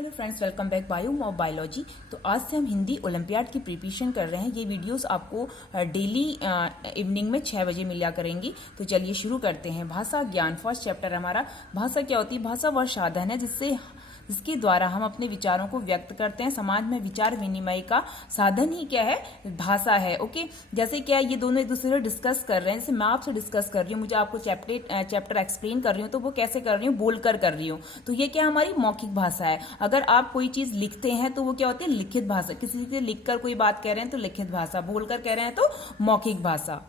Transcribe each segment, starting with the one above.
Hello friends, welcome back biology. तो आज से हम हिंदी ओलंपियाड की प्रिपरेशन कर रहे हैं। ये वीडियोस आपको डेली इवनिंग में 6 बजे मिला करेंगी। तो चलिए शुरू करते हैं। भाषा ज्ञान, फर्स्ट चैप्टर हमारा। भाषा क्या होती है? भाषा वह साधन है जिसके द्वारा हम अपने विचारों को व्यक्त करते हैं। समाज में विचार विनिमय का साधन ही क्या है? भाषा है। ओके, जैसे क्या ये दोनों एक दूसरे से डिस्कस कर रहे हैं। जैसे मैं आपसे डिस्कस कर रही हूँ, मुझे आपको चैप्टर एक्सप्लेन कर रही हूँ, तो वो कैसे कर रही हूँ? बोलकर कर रही हूँ। तो ये क्या हमारी मौखिक भाषा है। अगर आप कोई चीज लिखते हैं तो वो क्या होती है? लिखित भाषा। किसी से लिखकर कोई बात कह रहे हैं तो लिखित भाषा, बोलकर कह रहे हैं तो मौखिक भाषा।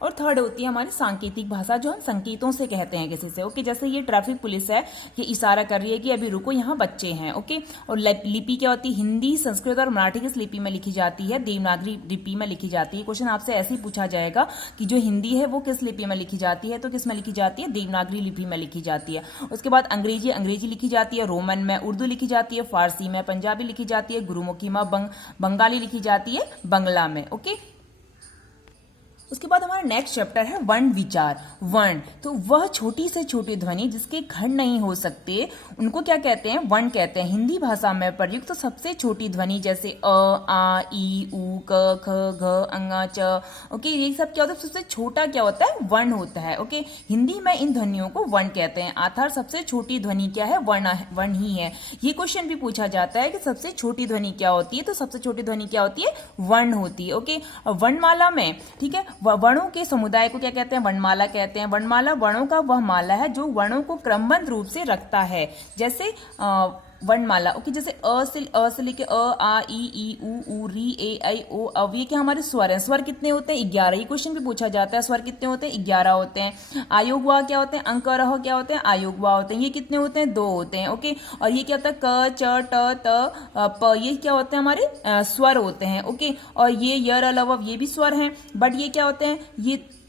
और थर्ड होती है हमारी सांकेतिक भाषा, जो हम संकेतों से कहते हैं किसी से। ओके, जैसे ये ट्रैफिक पुलिस है, ये इशारा कर रही है कि अभी रुको, यहाँ बच्चे हैं। ओके, और लिपि क्या होती है? हिंदी, संस्कृत और मराठी किस लिपि में लिखी जाती है? देवनागरी लिपि में लिखी जाती है। क्वेश्चन आपसे ऐसे ही पूछा जाएगा कि जो हिंदी है वो किस लिपि में लिखी जाती है? तो किस में लिखी जाती है? देवनागरी लिपि में लिखी जाती है। उसके बाद अंग्रेजी लिखी जाती है रोमन में, उर्दू लिखी जाती है फारसी में, पंजाबी लिखी जाती है गुरुमुखी में, बंगाली लिखी जाती है बंगला में। ओके, उसके बाद हमारा नेक्स्ट चैप्टर है वर्ण विचार। वर्ण, तो वह छोटी से छोटी ध्वनि जिसके खंड नहीं हो सकते उनको क्या कहते हैं? वर्ण कहते हैं। हिंदी भाषा में प्रयुक्त तो सबसे छोटी ध्वनि जैसे अ, आ, ई, उ, क, ख, घ, अंग, च। ओके, ये सब क्या होता है? सबसे छोटा क्या होता है? वर्ण होता है। ओके, हिंदी में इन ध्वनियों को वर्ण कहते हैं। अर्थात सबसे छोटी ध्वनि क्या है? वर्ण ही है। ये क्वेश्चन भी पूछा जाता है कि सबसे छोटी ध्वनि क्या होती है? तो सबसे छोटी ध्वनि क्या होती है? वर्ण होती है। ओके, वर्णमाला में, ठीक है, वर्णों के समुदाय को क्या कहते हैं? वर्णमाला कहते हैं। वर्णमाला वर्णों का वह माला है जो वर्णों को क्रमबद्ध रूप से रखता है। जैसे वर्णमाला, ओके, जैसे अ से लेके अ, आ, ई, उ, री, ए, ऐ, ओ, अव, ये क्या हमारे स्वर हैं। स्वर कितने होते हैं? 11। ये क्वेश्चन भी पूछा जाता है, स्वर कितने होते हैं? 11 होते हैं। आयोग वा क्या होते हैं? अंक रह क्या होते हैं? आयोग वा होते हैं। ये कितने होते हैं? 2 होते हैं। ओके, और ये क्या होता है? क, च, ट, त, प, ये क्या होते हैं? हमारे स्वर होते हैं। ओके, और ये य, र, ल, व, ये भी स्वर हैं। बट ये क्या होते हैं?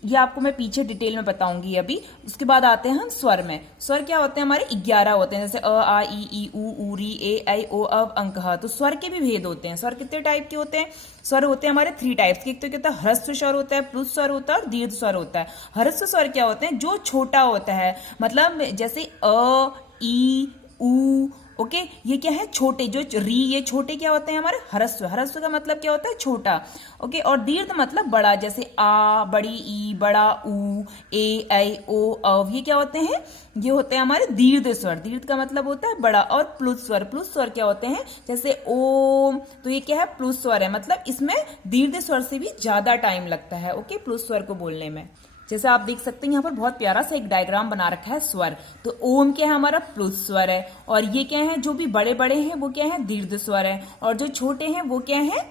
ये आपको मैं पीछे डिटेल में बताऊंगी अभी। उसके बाद आते हैं हम स्वर में। स्वर क्या होते हैं? हमारे 11 होते हैं। जैसे अ, आ, ई, उ, री, ए, ऐ, ओ, अव, अंक, ह। तो स्वर के भी भेद होते हैं। स्वर कितने टाइप के होते हैं? स्वर होते हैं हमारे 3 टाइप्स के। एक तो क्या होता है? ह्रस्व स्वर होता है, प्लुत स्वर होता है और दीर्घ स्वर होता है। ह्रस्व स्वर क्या होते हैं? जो छोटा होता है, मतलब जैसे अ, ई, उ। ओके, ये क्या है? छोटे, जो री, ये छोटे क्या होते हैं? हमारे ह्रस्व। ह्रस्व का मतलब क्या होता है? छोटा। ओके, और दीर्घ मतलब बड़ा, जैसे आ, बड़ी ई, बड़ा उ, ए, ऐ, ओ, अव, ये क्या होते हैं? ये होते हैं हमारे दीर्घ स्वर। दीर्घ का मतलब होता है बड़ा। और प्लुत स्वर, प्लुत स्वर क्या होते हैं? जैसे ओम, तो ये क्या है? प्लुत स्वर है, मतलब इसमें दीर्घ स्वर से भी ज्यादा टाइम लगता है। ओके, प्लुत स्वर को बोलने में। जैसे आप देख सकते हैं यहाँ पर बहुत प्यारा सा एक डायग्राम बना रखा है स्वर। तो ओम क्या है? हमारा प्लुत स्वर है। और ये क्या है? जो भी बड़े बड़े हैं वो क्या है? दीर्घ स्वर है। और जो छोटे हैं वो क्या है?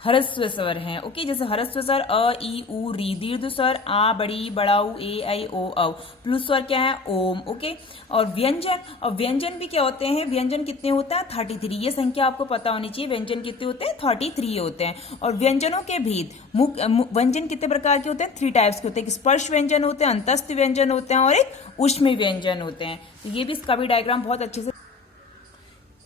ह्रस्व स्वर हैं। ओके, जैसे ह्रस्व स्वर अ, ई, उ, री। दीर्घ स्वर आ, बड़ी, बड़ाऊ, ए, ऐ, ओ, अव। प्लुत स्वर क्या है? ओम। ओके, और व्यंजन, और व्यंजन भी क्या होते हैं? व्यंजन कितने होते हैं? 33। ये संख्या आपको पता होनी चाहिए। व्यंजन कितने होते हैं? 33 होते हैं। और व्यंजनों के भेद, व्यंजन कितने प्रकार के होते हैं? 3 टाइप्स के होते हैं। स्पर्श व्यंजन होते हैं, अंतस्थ व्यंजन होते हैं और एक ऊष्म व्यंजन होते हैं। तो ये भी इसका भी डायग्राम बहुत अच्छे से।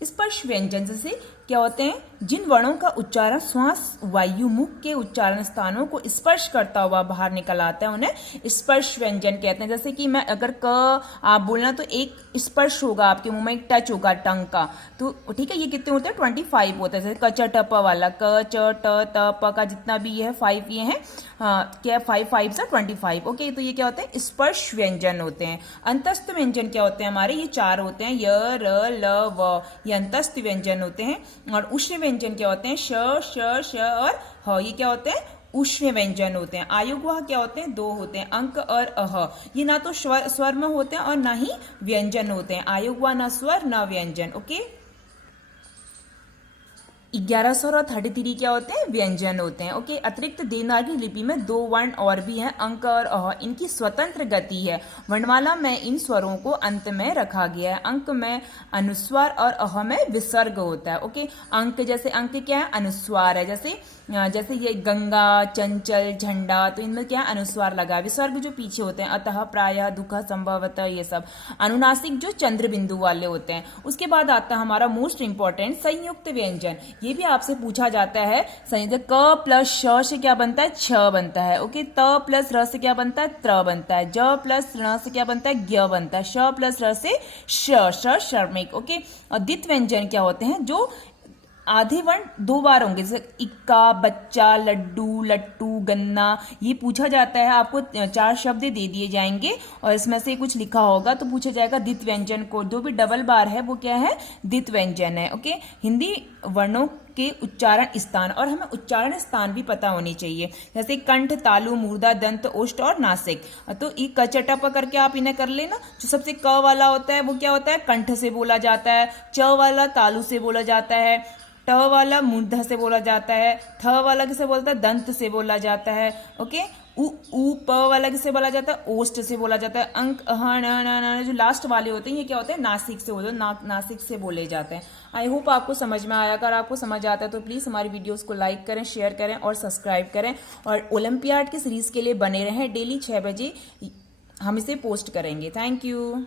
स्पर्श व्यंजन जैसे क्या होते हैं? जिन वर्णों का उच्चारण श्वास वायु मुख के उच्चारण स्थानों को स्पर्श करता हुआ बाहर निकल आता है, उन्हें स्पर्श व्यंजन कहते हैं। जैसे कि मैं अगर क आप बोलना तो एक स्पर्श होगा आपके मुंह में, एक टच होगा टंग का। तो ठीक है, ये कितने होते हैं? 25 होते हैं। जैसे क, च, ट, प वाला, क, च, ट, त, प का जितना भी ये है 5 ये है, क्या 5 5 से 25। ओके, तो ये क्या होते हैं? स्पर्श व्यंजन होते हैं। अंतस्थ व्यंजन क्या होते हैं हमारे? ये 4 होते हैं, य, र, ल, व। ये अंतस्थ व्यंजन होते हैं। और ऊष्म व्यंजन क्या होते हैं? श, श और ह। ये क्या होते हैं? ऊष्म व्यंजन होते हैं। आयुग्वाह क्या होते हैं? 2 होते हैं, अंक और अह। ये ना तो स्वर में होते हैं और ना ही व्यंजन होते हैं। आयुग्वाह ना स्वर ना व्यंजन। ओके, 11 स्वर और 33 क्या होते हैं? व्यंजन होते हैं। ओके, अतिरिक्त देवनागरी लिपि में 2 वर्ण और भी हैं, अंक और अह। इनकी स्वतंत्र गति है। वर्णमाला में इन स्वरों को अंत में रखा गया है। अंक में अनुस्वार और अह में विसर्ग होता है। ओके, अंक, जैसे अंक क्या है? अनुस्वार है। जैसे ये गंगा, चंचल, झंडा, तो इनमें क्या अनुस्वार लगा। विसर्ग जो पीछे होते हैं, अतः, प्रायः, दुख, संभवतः, ये सब। अनुनासिक जो चंद्र बिंदु वाले होते हैं। उसके बाद आता है हमारा मोस्ट इंपॉर्टेंट संयुक्त व्यंजन। ये भी आपसे पूछा जाता है। संयुक्त क प्लस श से क्या बनता है, छ बनता है। ओके, त प्लस र से क्या बनता है, त्र बनता है। ज प्लस ण से क्या बनता है, ज्ञ बनता है। श प्लस र से श, श्रमिक। ओके, और द्वित व्यंजन क्या होते हैं, जो आधे वर्ण 2 बार होंगे, जैसे इक्का, बच्चा, लड्डू, लट्टू, गन्ना। ये पूछा जाता है, आपको 4 शब्द दे दिए जाएंगे और इसमें से कुछ लिखा होगा तो पूछा जाएगा द्वित व्यंजन को। जो भी डबल बार है वो क्या है, द्वित व्यंजन है। ओके, हिंदी वर्णों के उच्चारण स्थान, और हमें उच्चारण स्थान भी पता होनी चाहिए, जैसे कंठ, तालु, मूर्धा, दंत, ओष्ठ और नासिक। तो ये कचटप करके आप इन्हें कर लेना। जो सबसे क वाला होता है वो क्या होता है, कंठ से बोला जाता है। च वाला तालु से बोला जाता है। ट वाला मूर्धा से बोला जाता है। थ वाला किसे बोलता है, दंत से बोला जाता है। ओके, उ प वाला किसे बोला जाता है, ओष्ठ से बोला जाता है। अंक, जो लास्ट वाले होते हैं ये क्या होते हैं, नासिक से होते हैं, नासिक से बोले जाते हैं। आई होप आपको समझ में आया। अगर आपको समझ आता है तो प्लीज हमारी वीडियोस को लाइक करें, शेयर करें और सब्सक्राइब करें। और ओलंपियाड की सीरीज के लिए बने रहें। डेली 6 बजे हम इसे पोस्ट करेंगे। Thank you.